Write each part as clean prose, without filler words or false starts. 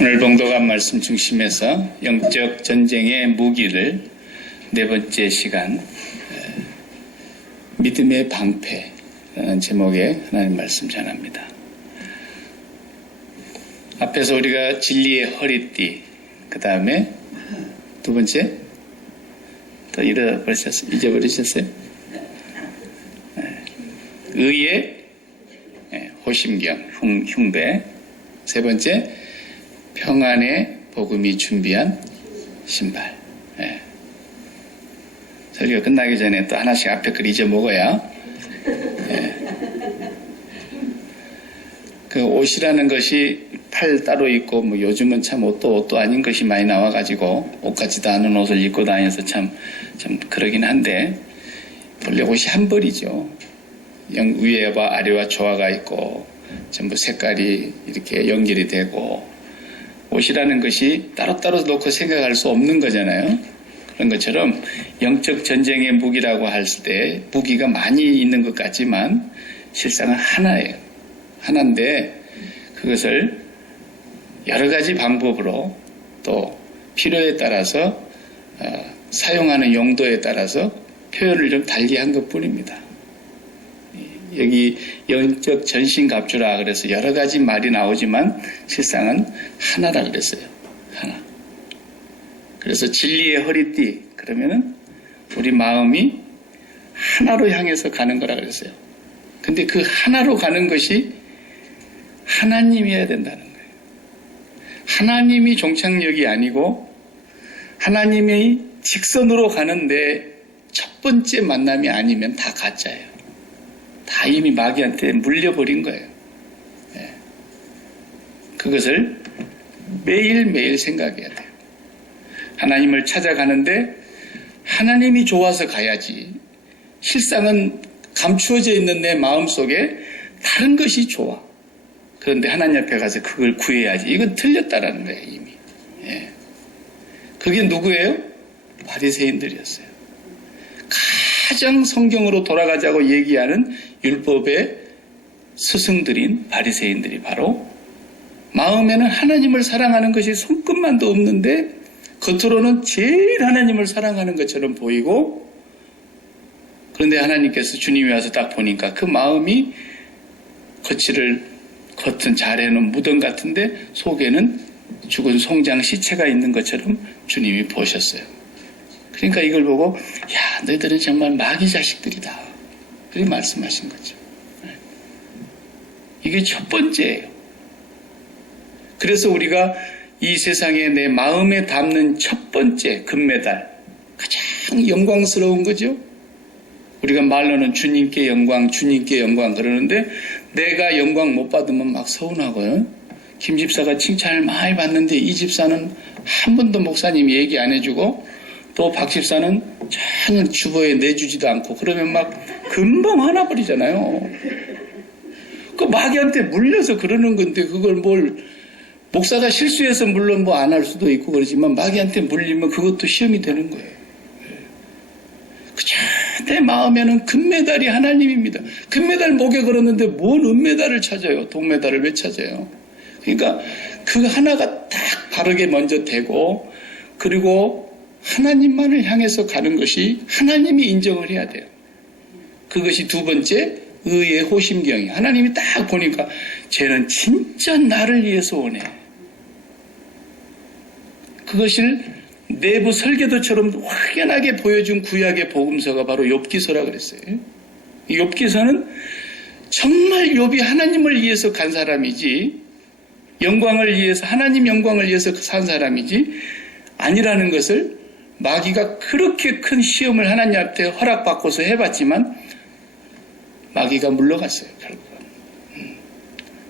오늘 봉독한 말씀 중심에서 영적 전쟁의 무기를 네 번째 시간 믿음의 방패라는 제목의 하나님 말씀 전합니다. 앞에서 우리가 진리의 허리띠, 그 다음에 두 번째 또 잊어버리셨어요? 의의 호심경, 흉배. 세 번째, 평안의 복음이 준비한 신발. 설교가 끝나기 전에 또 하나씩 앞에 걸 잊어먹어야. 그 옷이라는 것이 팔 따로 있고, 뭐 요즘은 참 옷도 아닌 것이 많이 나와가지고 옷 같지도 않은 옷을 입고 다녀서 참 그러긴 한데, 본래 옷이 한 벌이죠. 위에와 아래와 조화가 있고 전부 색깔이 이렇게 연결이 되고, 옷이라는 것이 따로따로 놓고 생각할 수 없는 거잖아요. 그런 것처럼 영적 전쟁의 무기라고 할 때 무기가 많이 있는 것 같지만 실상은 하나예요. 하나인데 그것을 여러 가지 방법으로 또 필요에 따라서 사용하는 용도에 따라서 표현을 좀 달리한 것뿐입니다. 여기 영적 전신갑주라 그래서 여러 가지 말이 나오지만 실상은 하나라 그랬어요. 하나. 그래서 진리의 허리띠 그러면은 우리 마음이 하나로 향해서 가는 거라 그랬어요. 근데 그 하나로 가는 것이 하나님이어야 된다는 거예요. 하나님이 종착역이 아니고 하나님의 직선으로 가는데 첫 번째 만남이 아니면 다 가짜예요. 다 이미 마귀한테 물려버린 거예요. 그것을 매일매일 생각해야 돼요. 하나님을 찾아가는데 하나님이 좋아서 가야지. 실상은 감추어져 있는 내 마음속에 다른 것이 좋아. 그런데 하나님 앞에 가서 그걸 구해야지. 이건 틀렸다라는 거예요, 이미. 그게 누구예요? 바리새인들이었어요. 가장 성경으로 돌아가자고 얘기하는 율법의 스승들인 바리새인들이 바로 마음에는 하나님을 사랑하는 것이 손끝만도 없는데 겉으로는 제일 하나님을 사랑하는 것처럼 보이고, 그런데 하나님께서 주님이 와서 딱 보니까 그 마음이 겉은 잘 해놓은 무덤 같은데 속에는 죽은 송장 시체가 있는 것처럼 주님이 보셨어요. 그러니까 이걸 보고 야, 너희들은 정말 마귀 자식들이다. 그렇게 말씀하신 거죠. 이게 첫 번째예요. 그래서 우리가 이 세상에 내 마음에 담는 첫 번째 금메달, 가장 영광스러운 거죠. 우리가 말로는 주님께 영광 그러는데 내가 영광 못 받으면 막 서운하고요. 김 집사가 칭찬을 많이 받는데 이 집사는 한 번도 목사님이 얘기 안 해주고 또 박 집사는 전혀 주보에 내주지도 않고 그러면 막 금방 화나버리잖아요. 그 마귀한테 물려서 그러는 건데 그걸 목사가 실수해서 물론 안 할 수도 있고 그러지만 마귀한테 물리면 그것도 시험이 되는 거예요. 그저 내 마음에는 금메달이 하나님입니다. 금메달 목에 걸었는데 뭔 은메달을 찾아요? 동메달을 왜 찾아요? 그러니까 그 하나가 딱 바르게 먼저 되고, 그리고 하나님만을 향해서 가는 것이 하나님이 인정을 해야 돼요. 그것이 두 번째 의의 호심경이. 하나님이 딱 보니까 쟤는 진짜 나를 위해서 오네. 그것을 내부 설계도처럼 확연하게 보여준 구약의 복음서가 바로 욥기서라 그랬어요. 이 욥기서는 정말 욥이 하나님을 위해서 간 사람이지, 영광을 위해서, 하나님 영광을 위해서 산 사람이지 아니라는 것을 마귀가 그렇게 큰 시험을 하나님 앞에 허락받고서 해봤지만 마귀가 물러갔어요. 결국은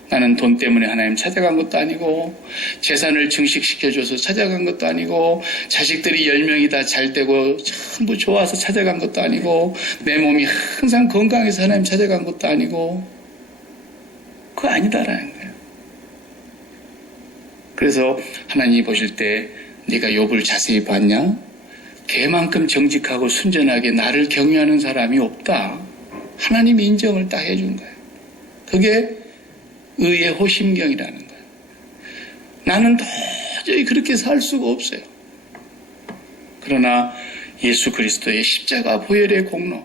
나는 돈 때문에 하나님 찾아간 것도 아니고, 재산을 증식시켜줘서 찾아간 것도 아니고, 자식들이 10명이 다 잘되고 전부 좋아서 찾아간 것도 아니고, 내 몸이 항상 건강해서 하나님 찾아간 것도 아니고, 그거 아니다라는 거예요. 그래서 하나님이 보실 때 네가 욥을 자세히 봤냐? 걔만큼 정직하고 순전하게 나를 경외하는 사람이 없다. 하나님이 인정을 딱 해준 거예요. 그게 의의 호심경이라는 거예요. 나는 도저히 그렇게 살 수가 없어요. 그러나 예수 그리스도의 십자가 보혈의 공로,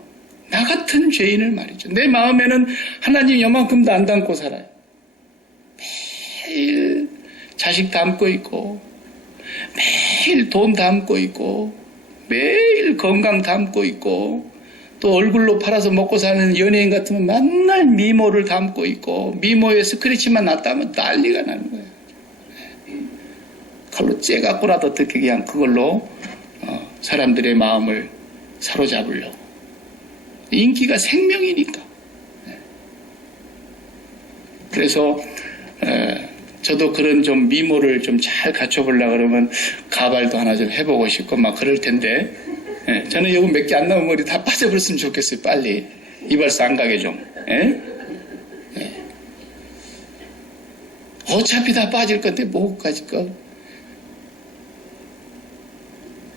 나 같은 죄인을 말이죠. 내 마음에는 하나님 요만큼도 안 담고 살아요. 매일 자식 담고 있고, 매일 돈 담고 있고, 매일 건강 담고 있고, 또 얼굴로 팔아서 먹고 사는 연예인 같으면 맨날 미모를 담고 있고, 미모에 스크래치만 났다면 난리가 나는 거예요. 칼로 째갖고라도 어떻게 그냥 그걸로 사람들의 마음을 사로잡으려고. 인기가 생명이니까. 그래서 저도 그런 좀 미모를 좀 잘 갖춰보려고 그러면 가발도 하나 좀 해보고 싶고 막 그럴 텐데, 저는 요거 몇 개 안 남은 머리 다 빠져버렸으면 좋겠어요. 빨리 이발소 안 가게 좀. 어차피 다 빠질 건데 뭐까지 거.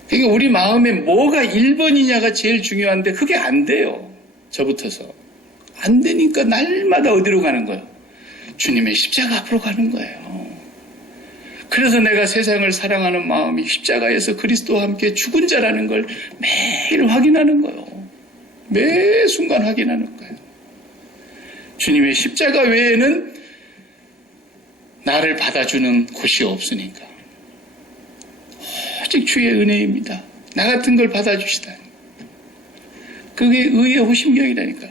그러니까 우리 마음에 뭐가 1번이냐가 제일 중요한데 그게 안 돼요. 저부터서. 안 되니까 날마다 어디로 가는 거예요? 주님의 십자가 앞으로 가는 거예요. 그래서 내가 세상을 사랑하는 마음이 십자가에서 그리스도와 함께 죽은 자라는 걸 매일 확인하는 거예요. 매 순간 확인하는 거예요. 주님의 십자가 외에는 나를 받아주는 곳이 없으니까. 오직 주의 은혜입니다. 나 같은 걸 받아주시다니. 그게 의의 호심경이라니까요.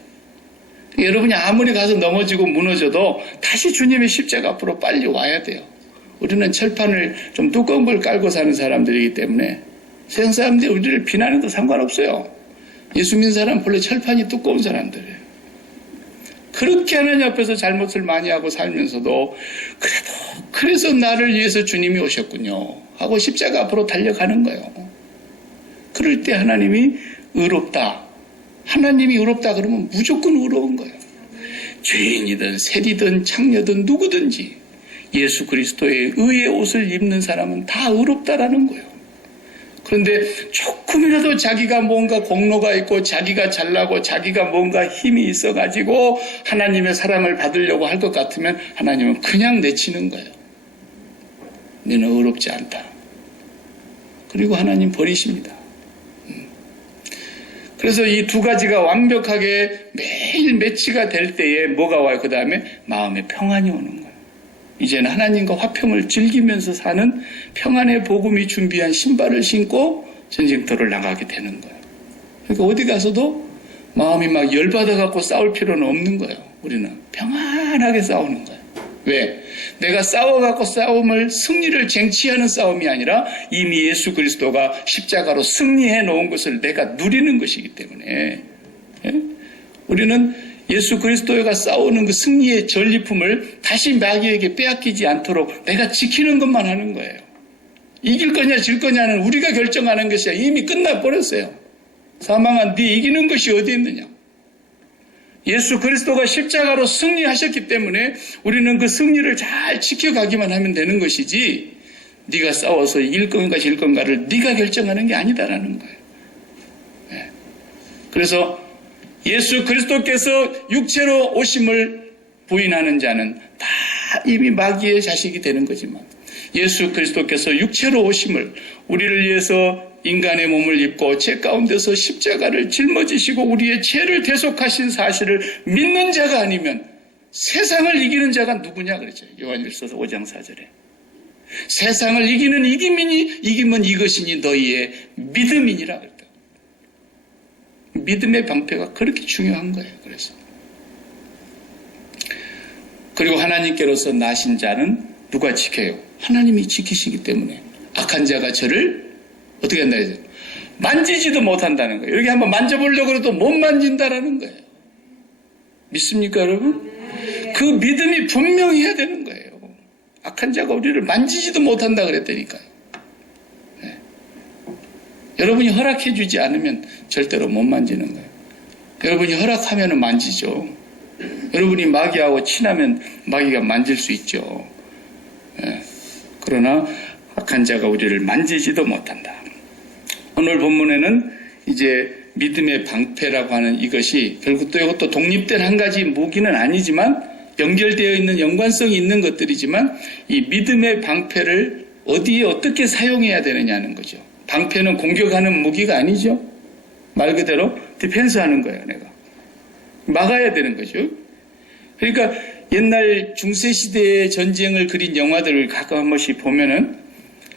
여러분이 아무리 가서 넘어지고 무너져도 다시 주님의 십자가 앞으로 빨리 와야 돼요. 우리는 철판을 좀 두꺼운 걸 깔고 사는 사람들이기 때문에 세상 사람들이 우리를 비난해도 상관없어요. 예수 믿는 사람은 본래 철판이 두꺼운 사람들이에요. 그렇게 하나님 앞에서 잘못을 많이 하고 살면서도 그래서 나를 위해서 주님이 오셨군요 하고 십자가 앞으로 달려가는 거예요. 그럴 때 하나님이 의롭다. 하나님이 의롭다 그러면 무조건 의로운 거예요. 죄인이든 세리든 창녀든 누구든지 예수 그리스도의 의의 옷을 입는 사람은 다 의롭다라는 거예요. 그런데 조금이라도 자기가 뭔가 공로가 있고 자기가 잘나고 자기가 뭔가 힘이 있어가지고 하나님의 사랑을 받으려고 할 것 같으면 하나님은 그냥 내치는 거예요. 너는 의롭지 않다. 그리고 하나님 버리십니다. 그래서 이 두 가지가 완벽하게 매일 매치가 될 때에 뭐가 와요? 그 다음에 마음에 평안이 오는 거예요. 이제는 하나님과 화평을 즐기면서 사는 평안의 복음이 준비한 신발을 신고 전쟁터를 나가게 되는 거예요. 그러니까 어디 가서도 마음이 막 열받아갖고 싸울 필요는 없는 거예요. 우리는 평안하게 싸우는 거예요. 왜? 내가 싸워갖고 승리를 쟁취하는 싸움이 아니라 이미 예수 그리스도가 십자가로 승리해 놓은 것을 내가 누리는 것이기 때문에 우리는 예수 그리스도가 싸우는 그 승리의 전리품을 다시 마귀에게 빼앗기지 않도록 내가 지키는 것만 하는 거예요. 이길 거냐 질 거냐는 우리가 결정하는 것이야. 이미 끝나버렸어요. 사망한 네 이기는 것이 어디 있느냐. 예수 그리스도가 십자가로 승리하셨기 때문에 우리는 그 승리를 잘 지켜가기만 하면 되는 것이지 네가 싸워서 이길 건가 질 건가를 네가 결정하는 게 아니다라는 거예요. 그래서 예수 그리스도께서 육체로 오심을 부인하는 자는 다 이미 마귀의 자식이 되는 거지만 예수 그리스도께서 육체로 오심을 우리를 위해서 인간의 몸을 입고 죄 가운데서 십자가를 짊어지시고 우리의 죄를 대속하신 사실을 믿는 자가 아니면 세상을 이기는 자가 누구냐 그랬죠. 요한일서서 5장 4절에. 세상을 이기는 이김은 이것이니 너희의 믿음이니라 그랬다. 믿음의 방패가 그렇게 중요한 거예요. 그리고 하나님께로서 나신 자는 누가 지켜요? 하나님이 지키시기 때문에 악한 자가 저를 어떻게 한다 해서 만지지도 못한다는 거예요. 여기 한번 만져보려고 해도 못 만진다라는 거예요. 믿습니까 여러분? 그 믿음이 분명히 해야 되는 거예요. 악한 자가 우리를 만지지도 못한다 그랬다니까요. 여러분이 허락해 주지 않으면 절대로 못 만지는 거예요. 여러분이 허락하면 만지죠. 여러분이 마귀하고 친하면 마귀가 만질 수 있죠. 그러나 악한 자가 우리를 만지지도 못한다. 오늘 본문에는 이제 믿음의 방패라고 하는 이것이 결국 또 이것도 독립된 한 가지 무기는 아니지만 연결되어 있는 연관성이 있는 것들이지만 이 믿음의 방패를 어디에 어떻게 사용해야 되느냐는 거죠. 방패는 공격하는 무기가 아니죠. 말 그대로 디펜스하는 거예요. 내가 막아야 되는 거죠. 그러니까 옛날 중세시대의 전쟁을 그린 영화들을 가끔 한 번씩 보면은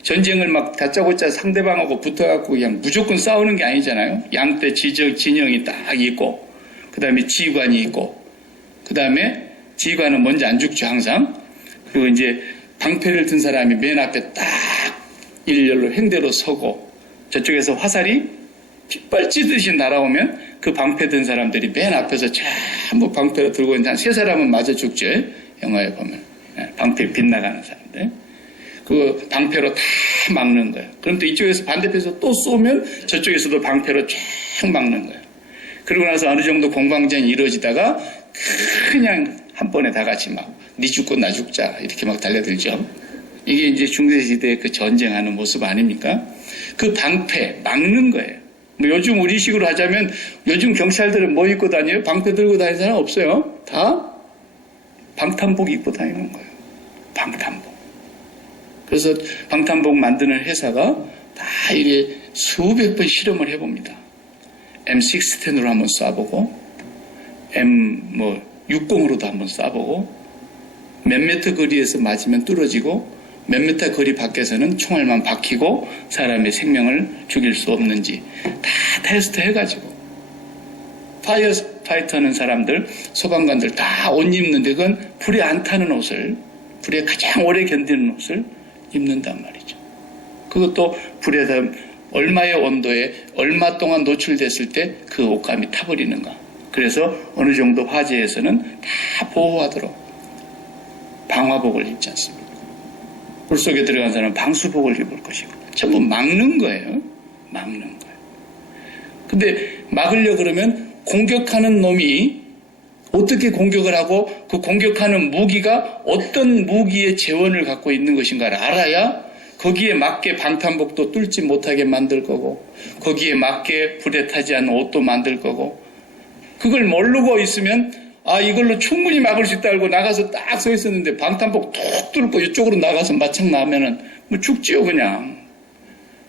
전쟁을 막 다짜고짜 상대방하고 붙어갖고 그냥 무조건 싸우는 게 아니잖아요. 양떼 진영이 딱 있고, 그 다음에 지휘관이 있고, 그 다음에 지휘관은 먼저 안 죽죠, 항상. 그리고 이제 방패를 든 사람이 맨 앞에 딱 일렬로 횡대로 서고, 저쪽에서 화살이 핏발치듯이 날아오면 그 방패 든 사람들이 맨 앞에서 전부 방패를 들고 있는데 한 세 사람은 맞아 죽죠. 영화에 보면. 방패 빗나가는 사람들. 그 방패로 다 막는 거예요. 그럼 또 이쪽에서 반대편에서 또 쏘면 저쪽에서도 방패로 쫙 막는 거예요. 그러고 나서 어느 정도 공방전이 이루어지다가 그냥 한 번에 다 같이 막 니 죽고 나 죽자 이렇게 막 달려들죠. 이게 이제 중세시대의 그 전쟁하는 모습 아닙니까? 그 방패 막는 거예요. 뭐 요즘 우리식으로 하자면 요즘 경찰들은 뭐 입고 다녀요? 방패 들고 다니는 사람 없어요. 다 방탄복 입고 다니는 거예요. 방탄복. 그래서 방탄복 만드는 회사가 다 이게 수백 번 실험을 해봅니다. M16으로 한번 쏴보고 M60으로도 한번 쏴보고 몇 미터 거리에서 맞으면 뚫어지고 몇 미터 거리 밖에서는 총알만 박히고 사람의 생명을 죽일 수 없는지 다 테스트 해가지고 파이터는 사람들 소방관들 다 옷 입는데 그건 불에 안 타는 옷을 불에 가장 오래 견디는 옷을 입는단 말이죠. 그것도 불에다 얼마의 온도에 얼마 동안 노출됐을 때 그 옷감이 타버리는가. 그래서 어느 정도 화재에서는 다 보호하도록 방화복을 입지 않습니까? 불 속에 들어간 사람은 방수복을 입을 것이고 전부 막는 거예요. 막는 거예요. 근데 막으려고 그러면 공격하는 놈이 어떻게 공격을 하고 그 공격하는 무기가 어떤 무기의 재원을 갖고 있는 것인가를 알아야 거기에 맞게 방탄복도 뚫지 못하게 만들 거고 거기에 맞게 불에 타지 않는 옷도 만들 거고 그걸 모르고 있으면 이걸로 충분히 막을 수 있다 알고 나가서 딱 서 있었는데 방탄복 툭 뚫고 이쪽으로 나가서 마창 나면은 뭐 죽지요 그냥.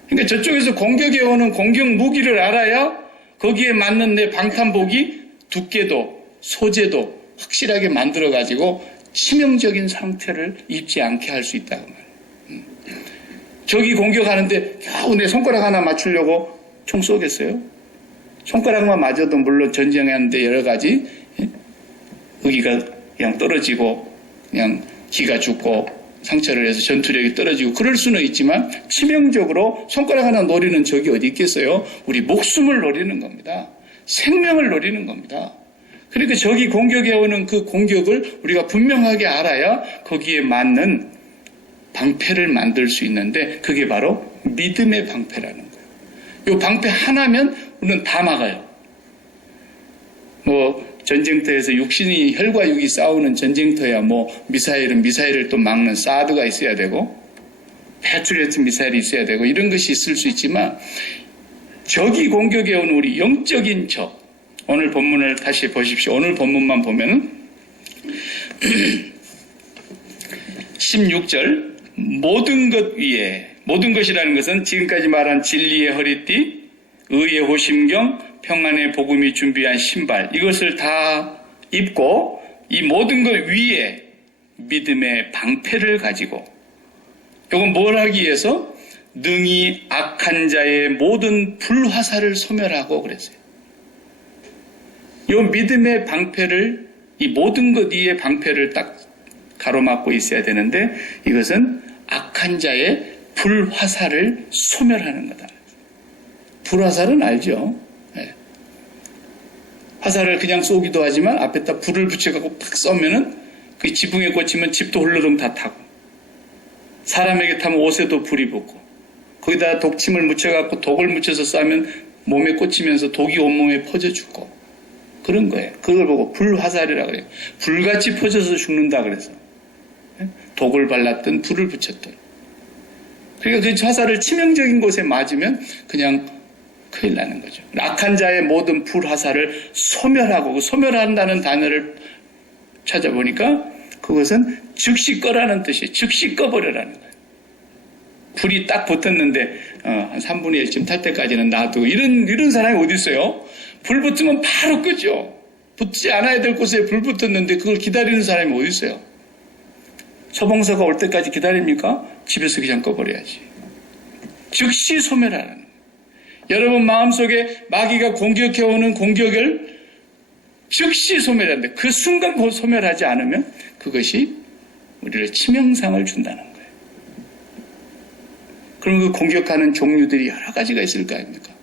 그러니까 저쪽에서 공격해 오는 공격 무기를 알아야 거기에 맞는 내 방탄복이 두께도 소재도 확실하게 만들어가지고 치명적인 상태를 입지 않게 할 수 있다고 말이에요. 적이 공격하는데 겨우 내 손가락 하나 맞추려고 총 쏘겠어요? 손가락만 맞아도 물론 전쟁하는데 여러 가지 의기가 그냥 떨어지고 그냥 기가 죽고 상처를 해서 전투력이 떨어지고 그럴 수는 있지만 치명적으로 손가락 하나 노리는 적이 어디 있겠어요? 우리 목숨을 노리는 겁니다. 생명을 노리는 겁니다. 그러니까 적이 공격해오는 그 공격을 우리가 분명하게 알아야 거기에 맞는 방패를 만들 수 있는데 그게 바로 믿음의 방패라는 거예요. 이 방패 하나면 우리는 다 막아요. 전쟁터에서 육신이 혈과 육이 싸우는 전쟁터야 미사일은 미사일을 또 막는 사드가 있어야 되고 패트리어트 미사일이 있어야 되고 이런 것이 있을 수 있지만 적이 공격해오는 우리 영적인 적 오늘 본문을 다시 보십시오. 오늘 본문만 보면은 16절 모든 것 위에 모든 것이라는 것은 지금까지 말한 진리의 허리띠, 의의 호심경, 평안의 복음이 준비한 신발 이것을 다 입고 이 모든 것 위에 믿음의 방패를 가지고 이건 뭘 하기 위해서 능히 악한 자의 모든 불화살을 소멸하고 그랬어요. 이 믿음의 방패를 이 모든 것 위에 방패를 딱 가로막고 있어야 되는데 이것은 악한 자의 불화살을 소멸하는 거다. 불화살은 알죠? 네. 화살을 그냥 쏘기도 하지만 앞에다 불을 붙여갖고 팍 쏘면은 그 지붕에 꽂히면 집도 홀로덩 다 타고 사람에게 타면 옷에도 불이 붙고 거기다 독침을 묻혀갖고 독을 묻혀서 쏘면 몸에 꽂히면서 독이 온몸에 퍼져 죽고 그런 거예요. 그걸 보고 불화살이라고 그래요. 불같이 퍼져서 죽는다 그래서 독을 발랐든 불을 붙였든 그러니까 그 화살을 치명적인 곳에 맞으면 그냥 큰일 나는 거죠. 악한 자의 모든 불화살을 소멸하고 그 소멸한다는 단어를 찾아보니까 그것은 즉시 꺼라는 뜻이에요. 즉시 꺼버려라는 거예요. 불이 딱 붙었는데 한 3분의 1쯤 탈 때까지는 놔두고 이런 사람이 어디 있어요? 불 붙으면 바로 끄죠. 붙지 않아야 될 곳에 불 붙었는데 그걸 기다리는 사람이 어디 있어요? 소방서가 올 때까지 기다립니까? 집에서 그냥 꺼버려야지. 즉시 소멸하는 거예요. 여러분 마음속에 마귀가 공격해오는 공격을 즉시 소멸한다. 그 순간 소멸하지 않으면 그것이 우리를 치명상을 준다는 거예요. 그럼 그 공격하는 종류들이 여러 가지가 있을 거 아닙니까?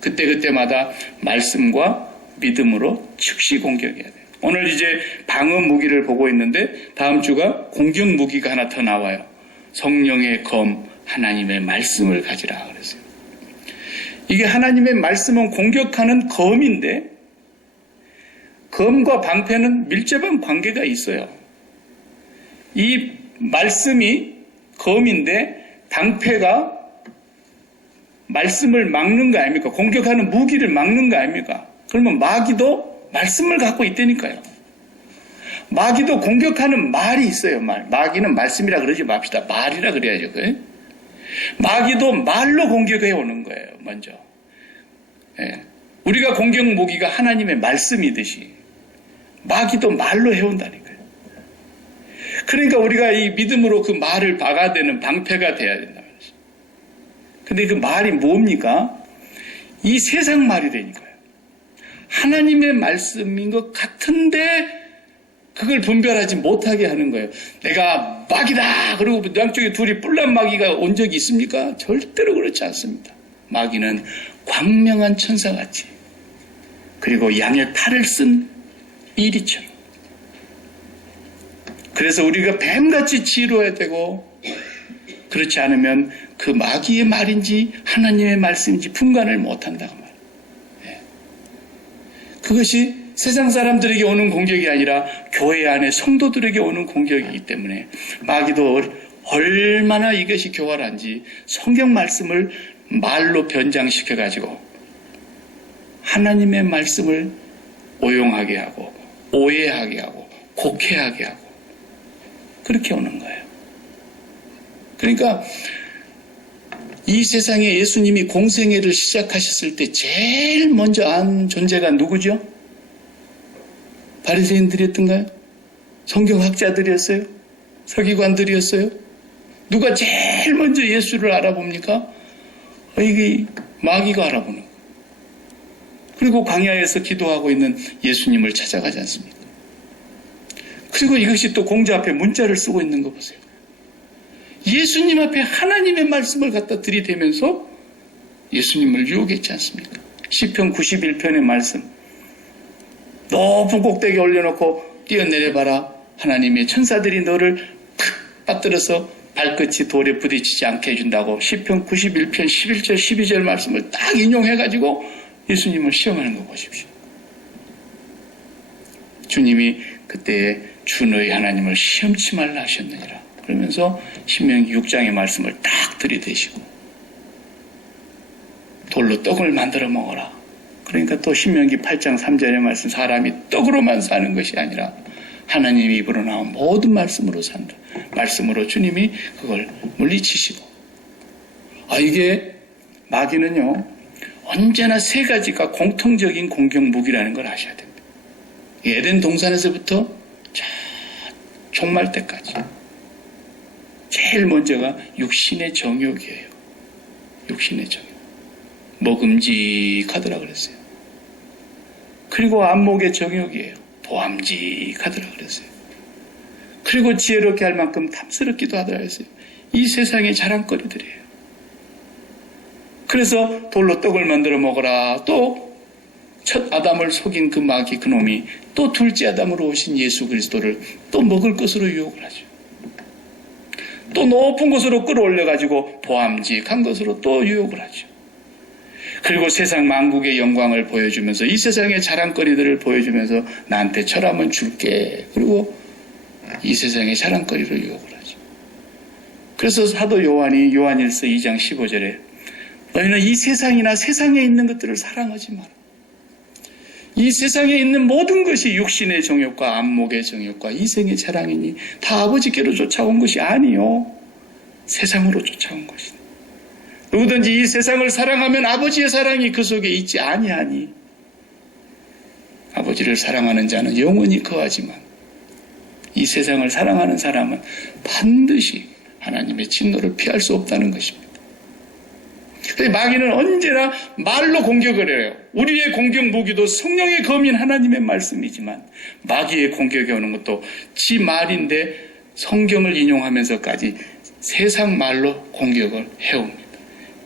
그때마다 말씀과 믿음으로 즉시 공격해야 돼요. 오늘 이제 방어 무기를 보고 있는데 다음 주가 공격 무기가 하나 더 나와요. 성령의 검, 하나님의 말씀을 가지라 그랬어요. 이게 하나님의 말씀은 공격하는 검인데 검과 방패는 밀접한 관계가 있어요. 이 말씀이 검인데 방패가 말씀을 막는 거 아닙니까? 공격하는 무기를 막는 거 아닙니까? 그러면 마귀도 말씀을 갖고 있다니까요. 마귀도 공격하는 말이 있어요. 마귀는 말씀이라 그러지 맙시다. 말이라 그래야죠. 그래? 마귀도 말로 공격해 오는 거예요. 먼저. 예. 우리가 공격 무기가 하나님의 말씀이듯이 마귀도 말로 해온다니까요. 그러니까 우리가 이 믿음으로 그 말을 박아대는 방패가 돼야 된다. 근데 그 말이 뭡니까? 이 세상 말이 되니까요. 하나님의 말씀인 것 같은데 그걸 분별하지 못하게 하는 거예요. 내가 마귀다! 그리고 양쪽에 둘이 뿔난 마귀가 온 적이 있습니까? 절대로 그렇지 않습니다. 마귀는 광명한 천사같이 그리고 양의 탈을 쓴 이리처럼 그래서 우리가 뱀같이 지루해야 되고 그렇지 않으면 그 마귀의 말인지 하나님의 말씀인지 분간을 못한다고 말이에요. 네. 그것이 세상 사람들에게 오는 공격이 아니라 교회 안에 성도들에게 오는 공격이기 때문에 마귀도 얼마나 이것이 교활한지 성경 말씀을 말로 변장시켜가지고 하나님의 말씀을 오용하게 하고 오해하게 하고 곡해하게 하고 그렇게 오는 거예요. 그러니까 이 세상에 예수님이 공생애를 시작하셨을 때 제일 먼저 안 존재가 누구죠? 바리새인들이었던가요? 성경학자들이었어요? 서기관들이었어요? 누가 제일 먼저 예수를 알아봅니까? 이게 마귀가 알아보는 거예요. 그리고 광야에서 기도하고 있는 예수님을 찾아가지 않습니까? 그리고 이것이 또 공자 앞에 문자를 쓰고 있는 거 보세요. 예수님 앞에 하나님의 말씀을 갖다 들이대면서 예수님을 유혹했지 않습니까? 시편 91편의 말씀. 높은 꼭대기에 올려놓고 뛰어내려봐라. 하나님의 천사들이 너를 탁 빠뜨려서 발끝이 돌에 부딪히지 않게 해준다고 시편 91편 11절 12절 말씀을 딱 인용해가지고 예수님을 시험하는 거 보십시오. 주님이 그때 주 너희 하나님을 시험치 말라 하셨느니라. 그러면서 신명기 6장의 말씀을 딱 들이대시고 돌로 떡을 만들어 먹어라. 그러니까 또 신명기 8장 3절의 말씀 사람이 떡으로만 사는 것이 아니라 하나님 입으로 나온 모든 말씀으로 산다. 말씀으로 주님이 그걸 물리치시고 이게 마귀는요 언제나 세 가지가 공통적인 공격 무기라는 걸 아셔야 됩니다. 에덴 동산에서부터 자 종말 때까지 제일 먼저가 육신의 정욕이에요. 육신의 정욕. 먹음직하더라 그랬어요. 그리고 안목의 정욕이에요. 보암직하더라 그랬어요. 그리고 지혜롭게 할 만큼 탐스럽기도 하더라 그랬어요. 이 세상의 자랑거리들이에요. 그래서 돌로 떡을 만들어 먹어라. 또 첫 아담을 속인 그 마귀 그놈이 또 둘째 아담으로 오신 예수 그리스도를 또 먹을 것으로 유혹을 하죠. 또 높은 곳으로 끌어올려가지고 보암직한 것으로 또 유혹을 하죠. 그리고 세상 만국의 영광을 보여주면서 이 세상의 자랑거리들을 보여주면서 나한테 철하면 줄게. 그리고 이 세상의 자랑거리로 유혹을 하죠. 그래서 사도 요한이 요한일서 2장 15절에 너희는 이 세상이나 세상에 있는 것들을 사랑하지 마라. 이 세상에 있는 모든 것이 육신의 정욕과 안목의 정욕과 이생의 자랑이니 다 아버지께로 쫓아온 것이 아니요. 세상으로 쫓아온 것이다. 누구든지 이 세상을 사랑하면 아버지의 사랑이 그 속에 있지 아니하니 아버지를 사랑하는 자는 영원히 거하지만 이 세상을 사랑하는 사람은 반드시 하나님의 진노를 피할 수 없다는 것입니다. 마귀는 언제나 말로 공격을 해요. 우리의 공격 무기도 성령의 검인 하나님의 말씀이지만 마귀의 공격이 오는 것도 지 말인데 성경을 인용하면서까지 세상 말로 공격을 해옵니다.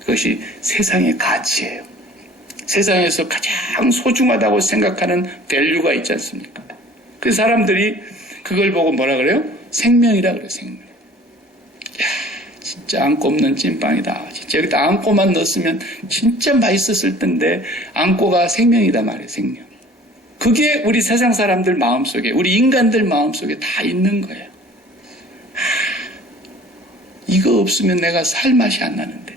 그것이 세상의 가치예요. 세상에서 가장 소중하다고 생각하는 밸류가 있지 않습니까? 그 사람들이 그걸 보고 뭐라 그래요? 생명이라 그래요. 생명. 야, 진짜 안고 없는 찐빵이다. 진짜 여기다 안고만 넣었으면 진짜 맛있었을 텐데 안고가 생명이다 말이에요. 생명. 그게 우리 세상 사람들 마음속에, 우리 인간들 마음속에 다 있는 거예요. 이거 없으면 내가 살 맛이 안 나는데,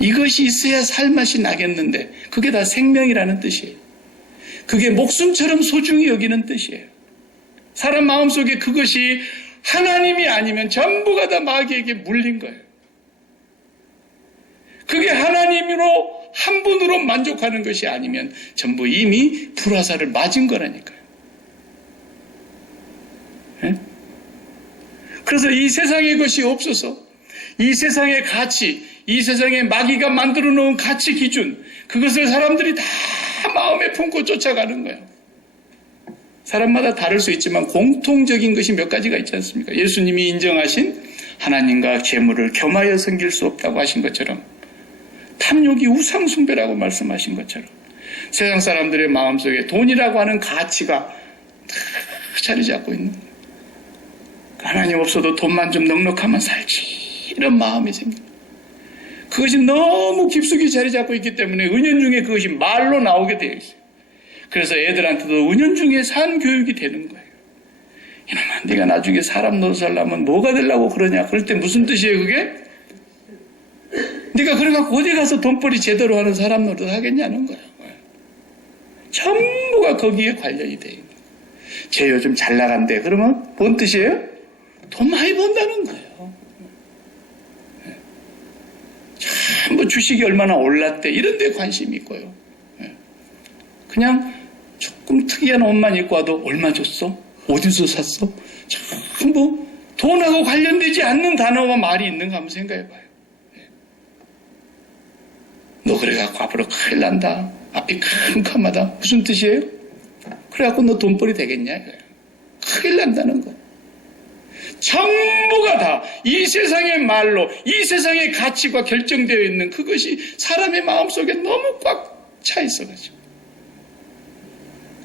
이것이 있어야 살 맛이 나겠는데, 그게 다 생명이라는 뜻이에요. 그게 목숨처럼 소중히 여기는 뜻이에요. 사람 마음속에 그것이 하나님이 아니면 전부가 다 마귀에게 물린 거예요. 그게 하나님으로 한 분으로 만족하는 것이 아니면 전부 이미 불화살을 맞은 거라니까요. 네? 그래서 이 세상의 것이 없어서 이 세상의 가치, 이 세상에 마귀가 만들어 놓은 가치 기준, 그것을 사람들이 다 마음에 품고 쫓아가는 거예요. 사람마다 다를 수 있지만 공통적인 것이 몇 가지가 있지 않습니까? 예수님이 인정하신 하나님과 재물을 겸하여 섬길 수 없다고 하신 것처럼, 탐욕이 우상숭배라고 말씀하신 것처럼, 세상 사람들의 마음속에 돈이라고 하는 가치가 자리 잡고 있는 거예요. 하나님 없어도 돈만 좀 넉넉하면 살지, 이런 마음이 생깁니다. 그것이 너무 깊숙이 자리 잡고 있기 때문에 은연중에 그것이 말로 나오게 되어 있어요. 그래서 애들한테도 은연중에 산 교육이 되는 거예요. 이놈아, 네가 나중에 사람 노릇 하려면 뭐가 되려고 그러냐. 그럴 때 무슨 뜻이에요, 그게? 네가 그래갖고 어디 가서 돈벌이 제대로 하는 사람 노릇 하겠냐는 거예요. 전부가 거기에 관련이 되어 있는 거예요. 쟤 요즘 잘 나간대. 그러면 뭔 뜻이에요? 돈 많이 번다는 거예요. 전부 주식이 얼마나 올랐대. 이런 데 관심이 있고요. 그냥 조금 특이한 옷만 입고 와도 얼마 줬어? 어디서 샀어? 전부 돈하고 관련되지 않는 단어와 말이 있는가 한번 생각해봐요. 너 그래갖고 앞으로 큰일 난다. 앞이 캄캄하다. 무슨 뜻이에요? 그래갖고 너 돈벌이 되겠냐? 큰일 난다는 거예요. 전부가 다 이 세상의 말로, 이 세상의 가치가 결정되어 있는 그것이 사람의 마음속에 너무 꽉 차 있어가지고,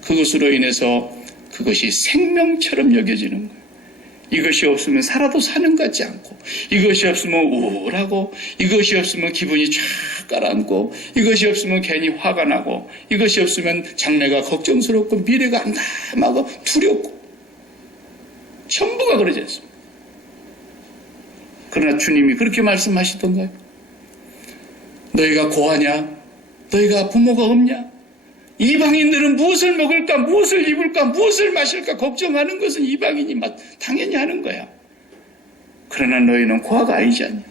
그것으로 인해서 그것이 생명처럼 여겨지는 거예요. 이것이 없으면 살아도 사는 것 같지 않고, 이것이 없으면 우울하고, 이것이 없으면 기분이 쫙 가라앉고, 이것이 없으면 괜히 화가 나고, 이것이 없으면 장래가 걱정스럽고, 미래가 암담하고 두렵고, 전부가 그러지 않습니까? 그러나 주님이 그렇게 말씀하시던가요? 너희가 고하냐? 너희가 부모가 없냐? 이방인들은 무엇을 먹을까, 무엇을 입을까, 무엇을 마실까 걱정하는 것은 이방인이 당연히 하는 거야. 그러나 너희는 고아가 아니지 않냐?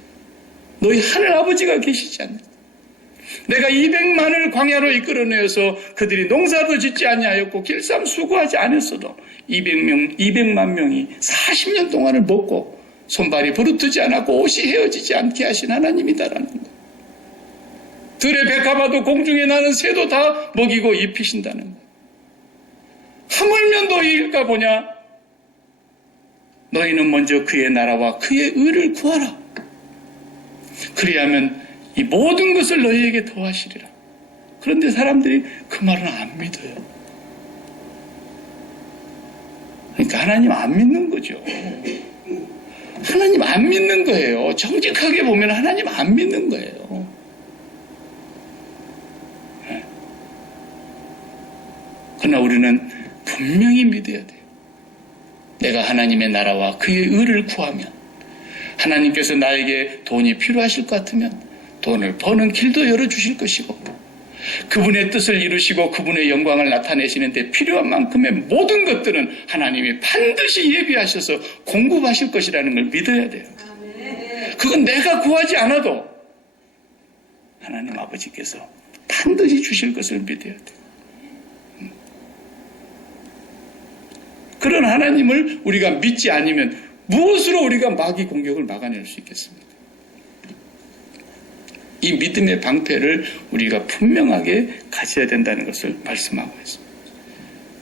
너희 하늘 아버지가 계시지 않냐? 내가 200만을 광야로 이끌어내어서 그들이 농사도 짓지 아니하였고 길쌈 수고하지 않았어도 200만 명이 40년 동안을 먹고 손발이 부르트지 않았고 옷이 헤어지지 않게 하신 하나님이다라는 거예요. 들의 백합화도 공중에 나는 새도 다 먹이고 입히신다는 거예요. 하물며 너희일까 보냐? 너희는 먼저 그의 나라와 그의 의를 구하라. 그리하면 이 모든 것을 너희에게 더하시리라. 그런데 사람들이 그 말은 안 믿어요. 그러니까 하나님 안 믿는 거죠. 하나님 안 믿는 거예요. 정직하게 보면 하나님 안 믿는 거예요. 그러나 우리는 분명히 믿어야 돼요. 내가 하나님의 나라와 그의 의를 구하면, 하나님께서 나에게 돈이 필요하실 것 같으면 돈을 버는 길도 열어주실 것이고, 그분의 뜻을 이루시고 그분의 영광을 나타내시는데 필요한 만큼의 모든 것들은 하나님이 반드시 예비하셔서 공급하실 것이라는 걸 믿어야 돼요. 그건 내가 구하지 않아도 하나님 아버지께서 반드시 주실 것을 믿어야 돼요. 그런 하나님을 우리가 믿지 않으면 무엇으로 우리가 마귀 공격을 막아낼 수 있겠습니까? 이 믿음의 방패를 우리가 분명하게 가져야 된다는 것을 말씀하고 있습니다.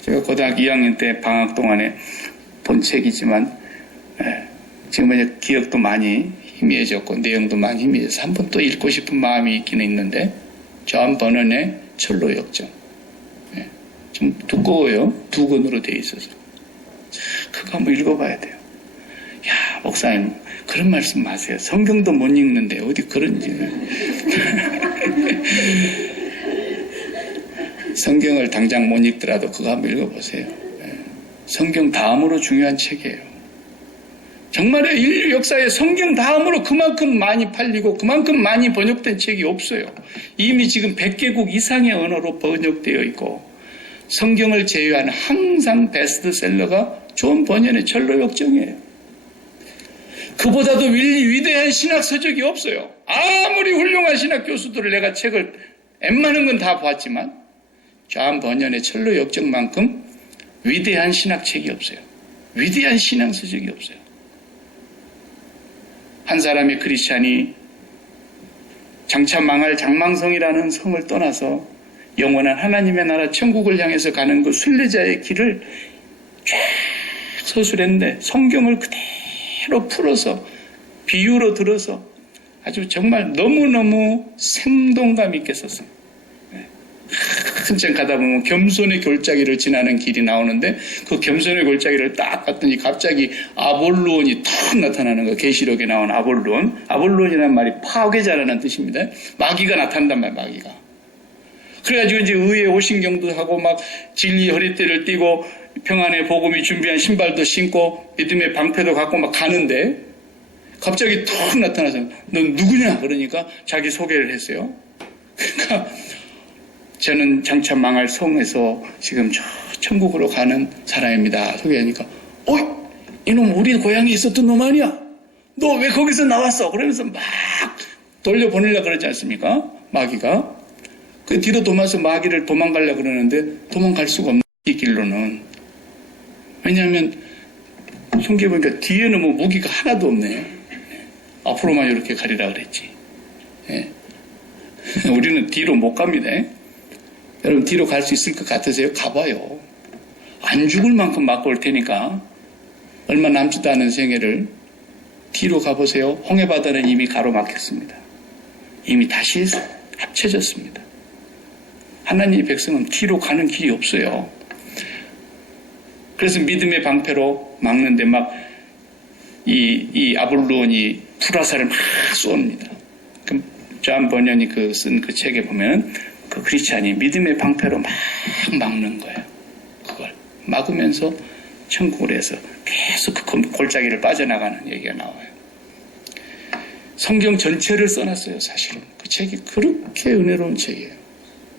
제가 고등학교 2학년 때 방학 동안에 본 책이지만 지금은 기억도 많이 희미해졌고 내용도 많이 희미해져서 한 번 또 읽고 싶은 마음이 있기는 있는데 존 버넌의 철로 역정. 좀 두꺼워요. 2권으로 되어 있어서. 그거 한번 읽어봐야 돼요. 야, 목사님 그런 말씀 마세요. 성경도 못 읽는데 어디 그런지. 성경을 당장 못 읽더라도 그거 한번 읽어보세요. 성경 다음으로 중요한 책이에요. 정말요, 인류 역사에 성경 다음으로 그만큼 많이 팔리고 그만큼 많이 번역된 책이 없어요. 이미 지금 100개국 이상의 언어로 번역되어 있고 성경을 제외한 항상 베스트셀러가 존 버넌의 철로 역정이에요. 그보다도 위대한 신학 서적이 없어요. 아무리 훌륭한 신학 교수들을 내가 책을 웬만한 건 다 보았지만 존 버넌의 철로 역정만큼 위대한 신학책이 없어요. 위대한 신앙 서적이 없어요. 한 사람의 크리스찬이 장차 망할 장망성이라는 성을 떠나서 영원한 하나님의 나라 천국을 향해서 가는 그 순례자의 길을 쫙 서술했는데 성경을 그대로 풀어서 비유로 들어서 아주 정말 너무너무 생동감 있게 썼어요. 한참 가다 보면 겸손의 골짜기를 지나는 길이 나오는데 그 겸손의 골짜기를 딱 갔더니 갑자기 아볼론이 탁 나타나는 거. 계시록에 나온 아볼론. 아볼론이라는 말이 파괴자라는 뜻입니다. 마귀가 나타난단 말이에요. 마귀가. 그래가지고 이제 의의 오신경도 하고 막 진리 허리띠를 띠고 평안의 복음이 준비한 신발도 신고 믿음의 방패도 갖고 막 가는데 갑자기 탁 나타나서 넌 누구냐? 그러니까 자기 소개를 했어요. 그러니까 저는 장차 망할 성에서 지금 저 천국으로 가는 사람입니다. 소개하니까 어이 이놈 우리 고향에 있었던 놈 아니야? 너 왜 거기서 나왔어? 그러면서 막 돌려보내려고 그러지 않습니까? 마귀가. 그 뒤로 도마서 마귀를 도망가려고 그러는데 도망갈 수가 없는 이 길로는. 왜냐하면 성경에 보니까 뒤에는 뭐 무기가 하나도 없네. 앞으로만 이렇게 가리라 그랬지. 예. 우리는 뒤로 못 갑니다. 여러분 뒤로 갈 수 있을 것 같으세요? 가봐요. 안 죽을 만큼 맞고 올 테니까 얼마 남지도 않은 생애를 뒤로 가보세요. 홍해바다는 이미 가로막혔습니다. 이미 다시 합쳐졌습니다. 하나님의 백성은 뒤로 가는 길이 없어요. 그래서 믿음의 방패로 막는데 막 이 아볼론이 불화살을 막 쏩니다. 그럼 존 버넌이 쓴 그 책에 보면 그 크리스찬이 믿음의 방패로 막 막는 거예요. 그걸 막으면서 천국을 해서 계속 그 골짜기를 빠져나가는 얘기가 나와요. 성경 전체를 써놨어요. 사실은 그 책이 그렇게 은혜로운 책이에요.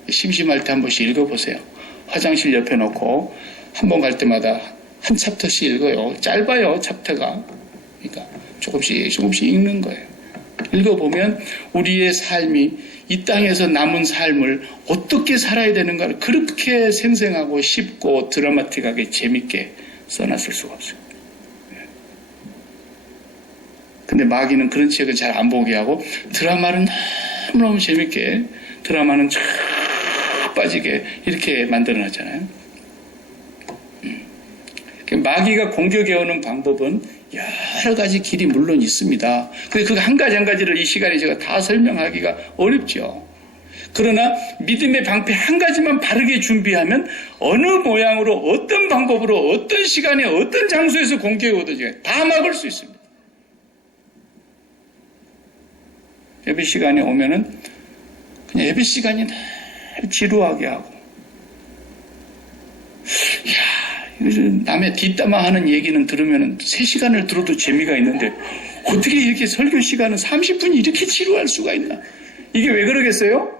심심할 때 한 번씩 읽어보세요. 화장실 옆에 놓고 한 번 갈 때마다 한 챕터씩 읽어요. 짧아요, 챕터가. 그러니까 조금씩 읽는 거예요. 읽어보면 우리의 삶이 이 땅에서 남은 삶을 어떻게 살아야 되는가를 그렇게 생생하고 쉽고 드라마틱하게 재밌게 써놨을 수가 없어요. 근데 마귀는 그런 책을 잘 안 보게 하고 드라마는 너무너무 재밌게 드라마는 쫙 빠지게 이렇게 만들어놨잖아요. 마귀가 공격해오는 방법은 여러 가지 길이 물론 있습니다. 근데 그 한 가지 한 가지를 이 시간에 제가 다 설명하기가 어렵죠. 그러나 믿음의 방패 한 가지만 바르게 준비하면 어느 모양으로 어떤 방법으로 어떤 시간에 어떤 장소에서 공격이 오든지 다 막을 수 있습니다. 예배 시간에 오면은 그냥 예배 시간이 늘 지루하게 하고 남의 뒷담화 하는 얘기는 들으면 3시간을 들어도 재미가 있는데 어떻게 이렇게 설교 시간은 30분이 이렇게 지루할 수가 있나? 이게 왜 그러겠어요?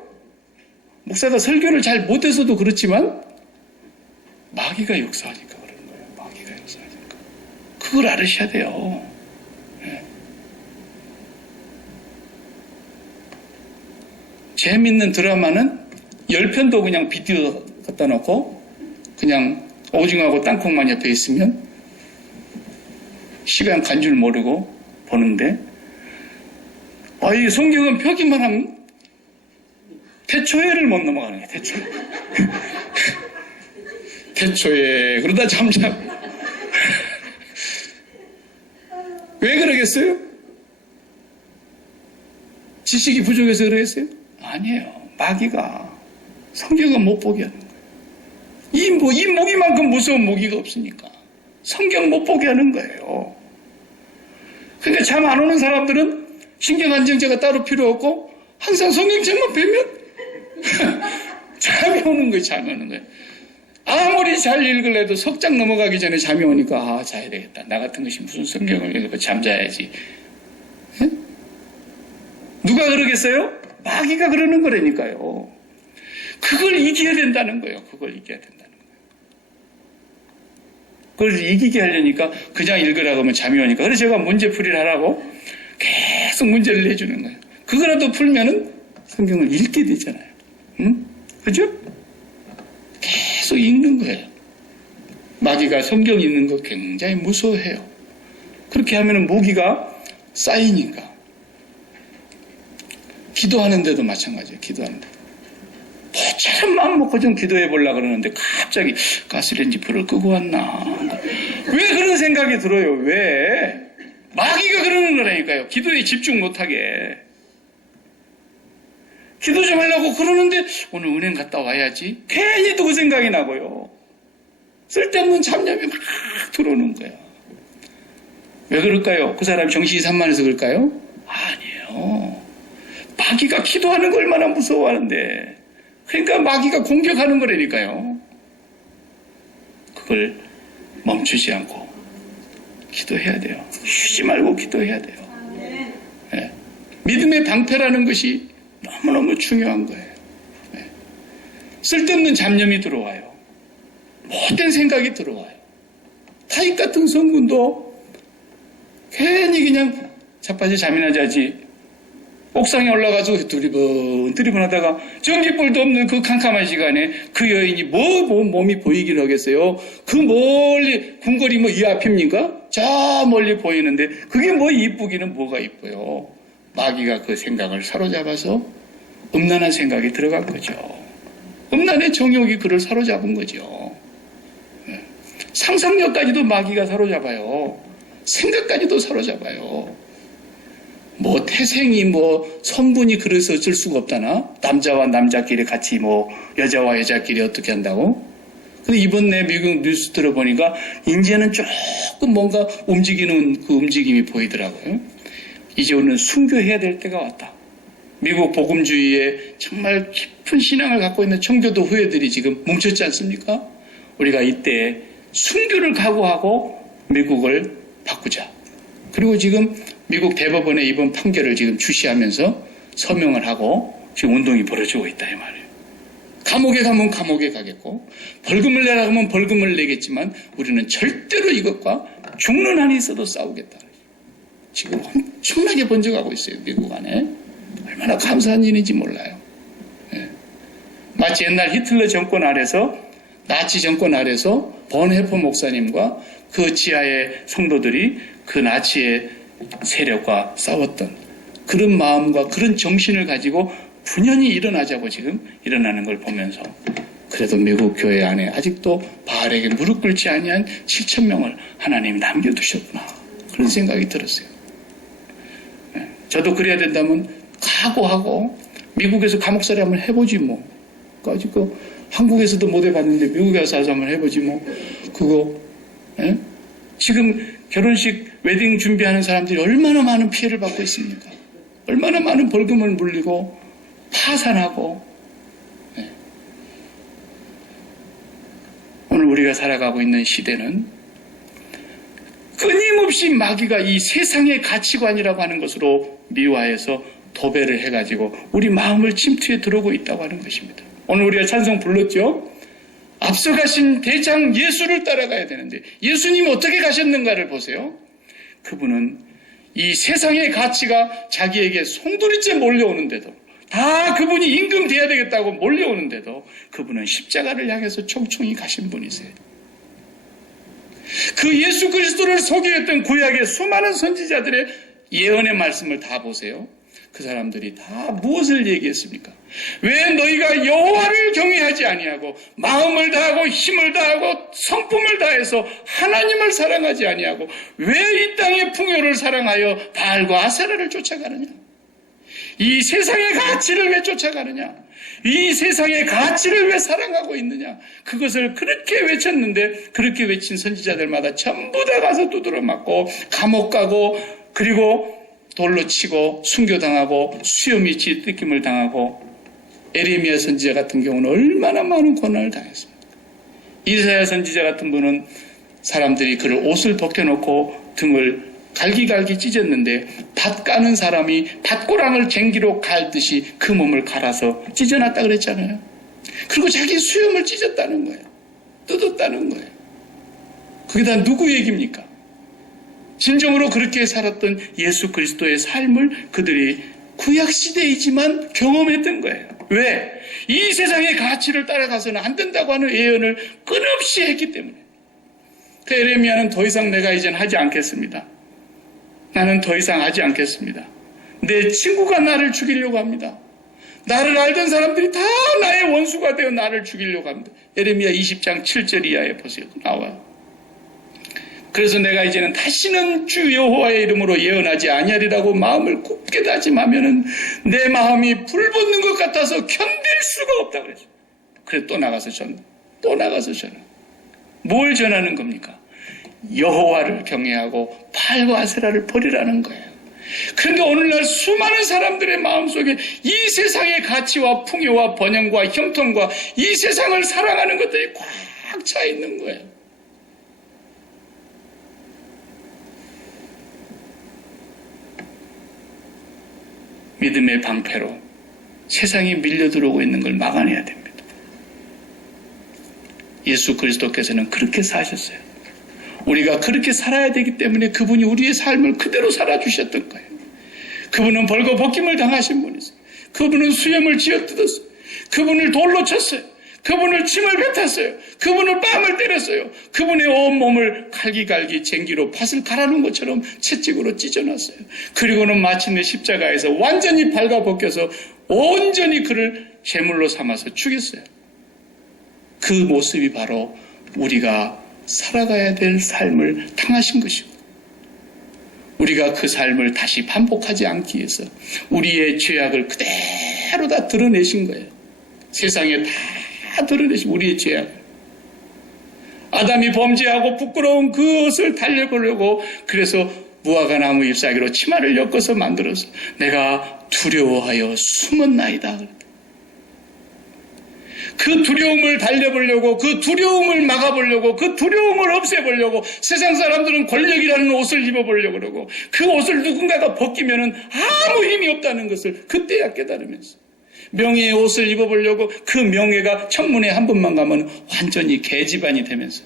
목사가 설교를 잘 못해서도 그렇지만 마귀가 역사하니까 그러는 거예요. 마귀가 역사하니까. 그걸 알으셔야 돼요. 네. 재밌는 드라마는 10편도 그냥 비디오 갖다 놓고 그냥 오징어하고 땅콩만 옆에 있으면 시간 간 줄 모르고 보는데 이 성경은 펴기만 하면 태초에를 못 넘어가는 거예요. 태초에. 태초에 그러다 잠잠. 왜 그러겠어요? 지식이 부족해서 그러겠어요? 아니에요. 마귀가 성경은 못 보게 하는 거예요. 이 모기만큼 무서운 모기가 없으니까 성경 못 보게 하는 거예요. 그러니까 잠 안 오는 사람들은 신경안정제가 따로 필요 없고 항상 성경책만 펴면 잠이 오는 거예요. 잠이 오는 거예요. 아무리 잘 읽으려도 석장 넘어가기 전에 잠이 오니까 자야 되겠다. 나 같은 것이 무슨 성경을 읽고 잠자야지. 네? 누가 그러겠어요? 마귀가 그러는 거라니까요. 그걸 이겨야 된다는 거예요. 그걸 이겨야 된다는 거예요. 그걸 이기게 하려니까 그냥 읽으라고 하면 잠이 오니까. 그래서 제가 문제풀이를 하라고 계속 문제를 내주는 거예요. 그거라도 풀면은 성경을 읽게 되잖아요. 응? 그죠? 계속 읽는 거예요. 마귀가 성경 읽는 거 굉장히 무서워해요. 그렇게 하면은 무기가 쌓이니까. 기도하는데도 마찬가지예요. 기도하는데도. 모처럼 마음 먹고 좀 기도해 보려고 그러는데 갑자기 가스레인지 불을 끄고 왔나. 왜 그런 생각이 들어요? 왜? 마귀가 그러는 거라니까요. 기도에 집중 못하게. 기도 좀 하려고 그러는데 오늘 은행 갔다 와야지. 괜히 또 그 생각이 나고요. 쓸데없는 잡념이 막 들어오는 거야. 왜 그럴까요? 그 사람이 정신이 산만해서 그럴까요? 아니에요. 마귀가 기도하는 걸 얼마나 무서워하는데. 그러니까 마귀가 공격하는 거라니까요. 그걸 멈추지 않고 기도해야 돼요. 쉬지 말고 기도해야 돼요. 네. 믿음의 방패라는 것이 너무너무 중요한 거예요. 네. 쓸데없는 잡념이 들어와요. 못된 생각이 들어와요. 타입 같은 성분도 괜히 그냥 자빠져 잠이나 자지. 옥상에 올라가서 두리번 하다가 전기불도 없는 그 캄캄한 시간에 그 여인이 몸이 보이긴 하겠어요. 그 멀리 궁궐이 이 앞입니까? 저 멀리 보이는데 그게 이쁘기는 뭐가 이뻐요. 마귀가 그 생각을 사로잡아서 음란한 생각이 들어간 거죠. 음란의 정욕이 그를 사로잡은 거죠. 상상력까지도 마귀가 사로잡아요. 생각까지도 사로잡아요. 태생이 성분이 그래서 어쩔 수가 없다나? 남자와 남자끼리 같이 여자와 여자끼리 어떻게 한다고? 근데 이번에 미국 뉴스 들어보니까 이제는 조금 뭔가 움직이는 그 움직임이 보이더라고요. 이제 오늘 순교해야 될 때가 왔다. 미국 복음주의에 정말 깊은 신앙을 갖고 있는 청교도 후예들이 지금 뭉쳤지 않습니까? 우리가 이때 순교를 각오하고 미국을 바꾸자. 그리고 지금 미국 대법원의 이번 판결을 지금 주시하면서 서명을 하고 지금 운동이 벌어지고 있다 이 말이에요. 감옥에 가면 감옥에 가겠고 벌금을 내라 하면 벌금을 내겠지만 우리는 절대로 이것과 죽는 한이 있어도 싸우겠다. 지금 엄청나게 번져가고 있어요. 미국 안에. 얼마나 감사한 일인지 몰라요. 네. 마치 옛날 히틀러 정권 아래서 나치 정권 아래서 번헤퍼 목사님과 그 지하의 성도들이 그 나치의 세력과 싸웠던 그런 마음과 그런 정신을 가지고 분연히 일어나자고 지금 일어나는 걸 보면서 그래도 미국 교회 안에 아직도 바알에게 무릎 꿇지 아니한 7,000명을 하나님이 남겨두셨구나. 그런 생각이 들었어요. 저도 그래야 된다면 각오하고 미국에서 감옥살이 한번 해보지 뭐. 아직 한국에서도 못 해봤는데 미국에 가서 한번 해보지 뭐. 그거 지금 결혼식 웨딩 준비하는 사람들이 얼마나 많은 피해를 받고 있습니까? 얼마나 많은 벌금을 물리고 파산하고. 오늘 우리가 살아가고 있는 시대는 끊임없이 마귀가 이 세상의 가치관이라고 하는 것으로 미화해서 도배를 해가지고 우리 마음을 침투해 들어오고 있다고 하는 것입니다. 오늘 우리가 찬송 불렀죠? 앞서가신 대장 예수를 따라가야 되는데 예수님이 어떻게 가셨는가를 보세요. 그분은 이 세상의 가치가 자기에게 송두리째 몰려오는데도, 다 그분이 임금 돼야 되겠다고 몰려오는데도 그분은 십자가를 향해서 총총히 가신 분이세요. 그 예수 그리스도를 소개했던 구약의 수많은 선지자들의 예언의 말씀을 다 보세요. 그 사람들이 다 무엇을 얘기했습니까? 왜 너희가 여호와를 경외하지 아니하고 마음을 다하고 힘을 다하고 성품을 다해서 하나님을 사랑하지 아니하고 왜 이 땅의 풍요를 사랑하여 바알과 아세라를 쫓아가느냐? 이 세상의 가치를 왜 쫓아가느냐? 이 세상의 가치를 왜 사랑하고 있느냐? 그것을 그렇게 외쳤는데 그렇게 외친 선지자들마다 전부 다 가서 두드러 맞고 감옥 가고 그리고 돌로 치고 순교당하고 수염이 뜯김을 당하고 에레미야 선지자 같은 경우는 얼마나 많은 고난을 당했습니까? 이사야 선지자 같은 분은 사람들이 그를 옷을 벗겨놓고 등을 갈기갈기 찢었는데 밭 까는 사람이 밭고랑을 쟁기로 갈듯이 그 몸을 갈아서 찢어놨다 그랬잖아요. 그리고 자기 수염을 찢었다는 거예요. 뜯었다는 거예요. 그게 다 누구 얘기입니까? 진정으로 그렇게 살았던 예수 그리스도의 삶을 그들이 구약시대이지만 경험했던 거예요. 왜? 이 세상의 가치를 따라가서는 안 된다고 하는 예언을 끊임없이 했기 때문에. 그 에레미야는 더 이상 내가 이젠 하지 않겠습니다. 나는 더 이상 하지 않겠습니다. 내 친구가 나를 죽이려고 합니다. 나를 알던 사람들이 다 나의 원수가 되어 나를 죽이려고 합니다. 에레미야 20장 7절 이하에 보세요. 나와요. 그래서 내가 이제는 다시는 주 여호와의 이름으로 예언하지 아니하리라고 마음을 굳게 다짐하면은 내 마음이 불 붙는 것 같아서 견딜 수가 없다 그랬어요. 그래서 또 나가서 전. 뭘 전하는 겁니까? 여호와를 경외하고 바알과 아세라를 버리라는 거예요. 그런데 오늘날 수많은 사람들의 마음속에 이 세상의 가치와 풍요와 번영과 형통과 이 세상을 사랑하는 것들이 꽉 차 있는 거예요. 믿음의 방패로 세상이 밀려들어오고 있는 걸 막아내야 됩니다. 예수 그리스도께서는 그렇게 사셨어요. 우리가 그렇게 살아야 되기 때문에 그분이 우리의 삶을 그대로 살아주셨던 거예요. 그분은 벌거벗김을 당하신 분이세요. 그분은 수염을 쥐어뜯었어요. 그분을 돌로 쳤어요. 그분을 침을 뱉었어요. 그분을 뺨을 때렸어요. 그분의 온몸을 갈기갈기 쟁기로 팥을 갈아놓은 것처럼 채찍으로 찢어놨어요. 그리고는 마침내 십자가에서 완전히 발가벗겨서 온전히 그를 제물로 삼아서 죽였어요. 그 모습이 바로 우리가 살아가야 될 삶을 당하신 것이고, 우리가 그 삶을 다시 반복하지 않기 위해서 우리의 죄악을 그대로 다 드러내신 거예요. 세상에 다 드러내신 우리의 죄악. 아담이 범죄하고 부끄러운 그것을 달래보려고 그래서 무화과 나무 잎사귀로 치마를 엮어서 만들어서 내가 두려워하여 숨었나이다. 그 두려움을 달래보려고, 그 두려움을 막아보려고, 그 두려움을 없애보려고 세상 사람들은 권력이라는 옷을 입어보려고 그러고 그 옷을 누군가가 벗기면은 아무 힘이 없다는 것을 그때야 깨달으면서 명예의 옷을 입어보려고 그 명예가 청문회 한 번만 가면 완전히 계집안이 되면서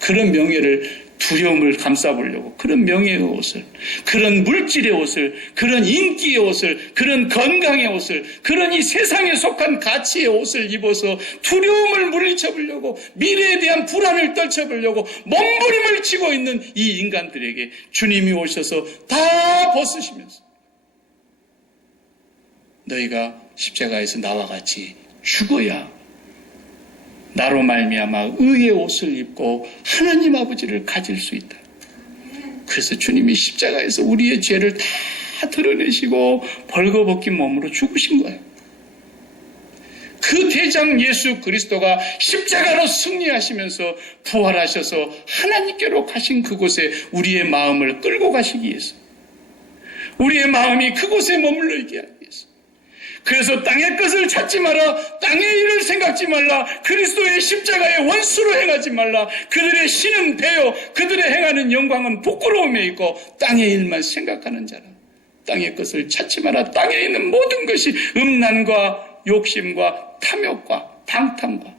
그런 명예를 두려움을 감싸보려고 그런 명예의 옷을, 그런 물질의 옷을, 그런 인기의 옷을, 그런 건강의 옷을, 그런 이 세상에 속한 가치의 옷을 입어서 두려움을 물리쳐보려고 미래에 대한 불안을 떨쳐보려고 몸부림을 치고 있는 이 인간들에게 주님이 오셔서 다 벗으시면서 너희가 십자가에서 나와 같이 죽어야 나로 말미암아 의의 옷을 입고 하나님 아버지를 가질 수 있다. 그래서 주님이 십자가에서 우리의 죄를 다 드러내시고 벌거벗긴 몸으로 죽으신 거예요. 그 대장 예수 그리스도가 십자가로 승리하시면서 부활하셔서 하나님께로 가신 그곳에 우리의 마음을 끌고 가시기 위해서, 우리의 마음이 그곳에 머물러 있게 하기 위해서, 그래서 땅의 것을 찾지 마라, 땅의 일을 생각지 말라, 그리스도의 십자가의 원수로 행하지 말라, 그들의 신은 배요 그들의 행하는 영광은 부끄러움에 있고 땅의 일만 생각하는 자라. 땅의 것을 찾지 마라. 땅에 있는 모든 것이 음란과 욕심과 탐욕과 방탕과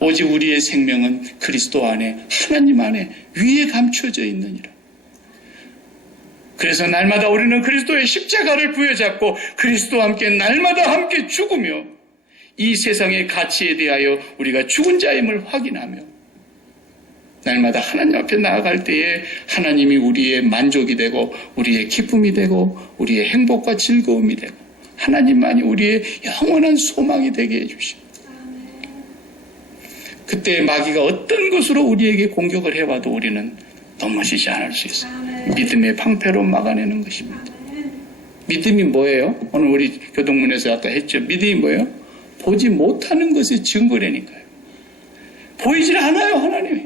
오직 우리의 생명은 그리스도 안에 하나님 안에 위에 감춰져 있느니라. 그래서 날마다 우리는 그리스도의 십자가를 부여잡고 그리스도와 함께 날마다 함께 죽으며 이 세상의 가치에 대하여 우리가 죽은 자임을 확인하며 날마다 하나님 앞에 나아갈 때에 하나님이 우리의 만족이 되고 우리의 기쁨이 되고 우리의 행복과 즐거움이 되고 하나님만이 우리의 영원한 소망이 되게 해주십니다. 그때 마귀가 어떤 것으로 우리에게 공격을 해와도 우리는 넘어지지 않을 수 있어요. 믿음의 방패로 막아내는 것입니다. 믿음이 뭐예요? 오늘 우리 교동문에서 아까 했죠. 믿음이 뭐예요? 보지 못하는 것의 증거라니까요. 보이질 않아요, 하나님이.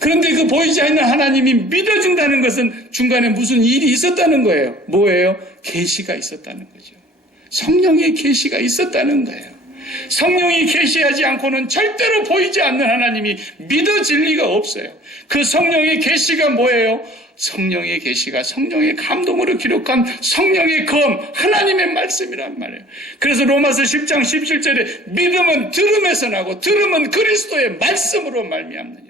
그런데 그 보이지 않는 하나님이 믿어준다는 것은 중간에 무슨 일이 있었다는 거예요. 뭐예요? 계시가 있었다는 거죠. 성령의 계시가 있었다는 거예요. 성령이 계시하지 않고는 절대로 보이지 않는 하나님이 믿어질 리가 없어요. 그 성령의 계시가 뭐예요? 성령의 계시가 성령의 감동으로 기록한 성령의 검, 하나님의 말씀이란 말이에요. 그래서 로마서 10장 17절에 믿음은 들음에서 나고 들음은 그리스도의 말씀으로 말미암느니라.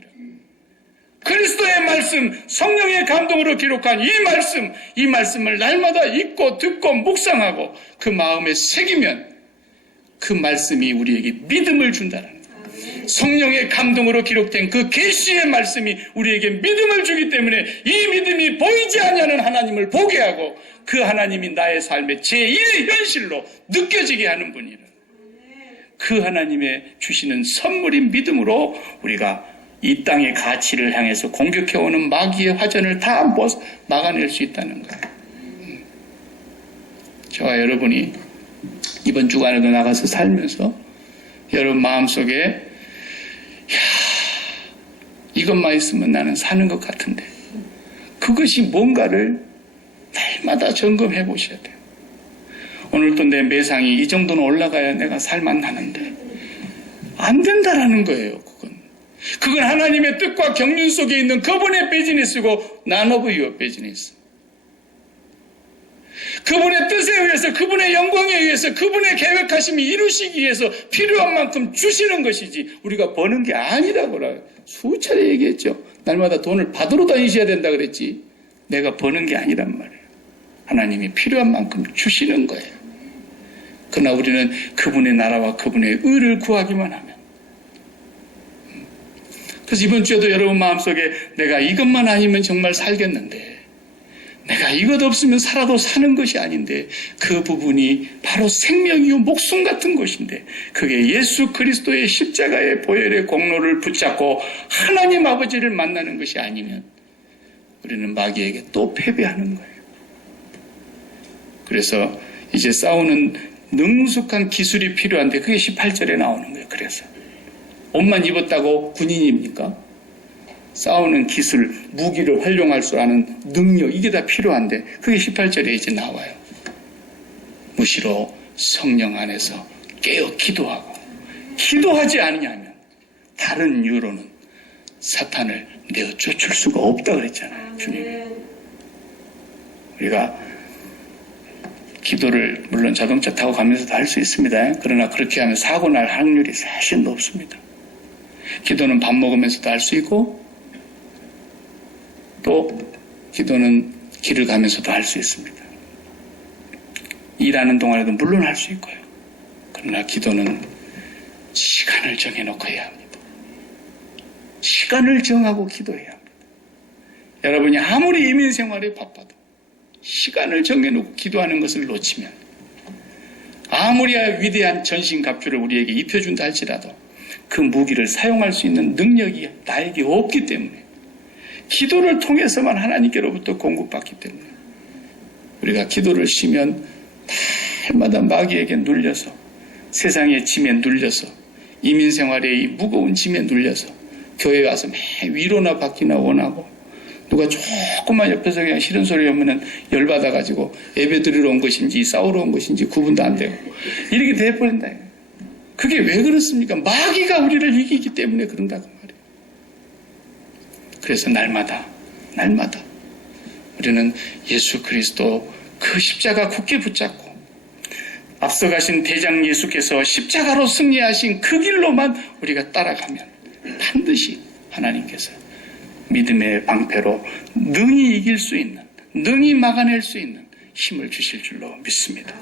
그리스도의 말씀, 성령의 감동으로 기록한 이 말씀을 날마다 읽고 듣고 묵상하고 그 마음에 새기면 그 말씀이 우리에게 믿음을 준다는 거예요. 성령의 감동으로 기록된 그 계시의 말씀이 우리에게 믿음을 주기 때문에 이 믿음이 보이지 않는 하나님을 보게 하고 그 하나님이 나의 삶의 제1의 현실로 느껴지게 하는 분이라. 그 하나님의 주시는 선물인 믿음으로 우리가 이 땅의 가치를 향해서 공격해오는 마귀의 화전을 다 막아낼 수 있다는 거예요. 저와 여러분이 이번 주간에도 나가서 살면서 여러분 마음속에 이것만 있으면 나는 사는 것 같은데 그것이 뭔가를 날마다 점검해 보셔야 돼요. 오늘도 내 매상이 이 정도는 올라가야 내가 살만하는데 안 된다라는 거예요. 그건 하나님의 뜻과 경륜 속에 있는 그분의 비즈니스고 none of your business. 그분의 뜻에 의해서 그분의 영광에 의해서 그분의 계획하심이 이루시기 위해서 필요한 만큼 주시는 것이지 우리가 버는 게 아니라고 수차례 얘기했죠. 날마다 돈을 받으러 다니셔야 된다 그랬지 내가 버는 게 아니란 말이에요. 하나님이 필요한 만큼 주시는 거예요. 그러나 우리는 그분의 나라와 그분의 의를 구하기만 하면 그래서 이번 주에도 여러분 마음속에 내가 이것만 아니면 정말 살겠는데 내가 이것 없으면 살아도 사는 것이 아닌데 그 부분이 바로 생명이요 목숨 같은 것인데 그게 예수 그리스도의 십자가의 보혈의 공로를 붙잡고 하나님 아버지를 만나는 것이 아니면 우리는 마귀에게 또 패배하는 거예요. 그래서 이제 싸우는 능숙한 기술이 필요한데 그게 18절에 나오는 거예요. 그래서 옷만 입었다고 군인입니까? 싸우는 기술, 무기를 활용할 줄 아는 능력 이게 다 필요한데 그게 18절에 이제 나와요. 무시로 성령 안에서 깨어 기도하고 기도하지 않으냐면 다른 이유로는 사탄을 내어 쫓을 수가 없다 그랬잖아요. 주님이. 우리가 기도를 물론 자동차 타고 가면서도 할 수 있습니다. 그러나 그렇게 하면 사고 날 확률이 사실 높습니다. 기도는 밥 먹으면서도 할 수 있고 또 기도는 길을 가면서도 할 수 있습니다. 일하는 동안에도 물론 할 수 있고요. 그러나 기도는 시간을 정해놓고 해야 합니다. 시간을 정하고 기도해야 합니다. 여러분이 아무리 이민생활에 바빠도 시간을 정해놓고 기도하는 것을 놓치면 아무리 위대한 전신갑주를 우리에게 입혀준다 할지라도 그 무기를 사용할 수 있는 능력이 나에게 없기 때문에 기도를 통해서만 하나님께로부터 공급받기 때문에 우리가 기도를 쉬면 날마다 마귀에게 눌려서 세상의 짐에 눌려서 이민생활의 이 무거운 짐에 눌려서 교회 와서 매 위로나 받기나 원하고 누가 조금만 옆에서 그냥 싫은 소리 하면은 열받아가지고 예배 드리러 온 것인지 싸우러 온 것인지 구분도 안 되고 이렇게 돼버린다. 그게 왜 그렇습니까? 마귀가 우리를 이기기 때문에 그런다고 말이에요. 그래서 날마다 우리는 예수 그리스도 그 십자가 굳게 붙잡고 앞서가신 대장 예수께서 십자가로 승리하신 그 길로만 우리가 따라가면 반드시 하나님께서 믿음의 방패로 능히 이길 수 있는, 능히 막아낼 수 있는 힘을 주실 줄로 믿습니다.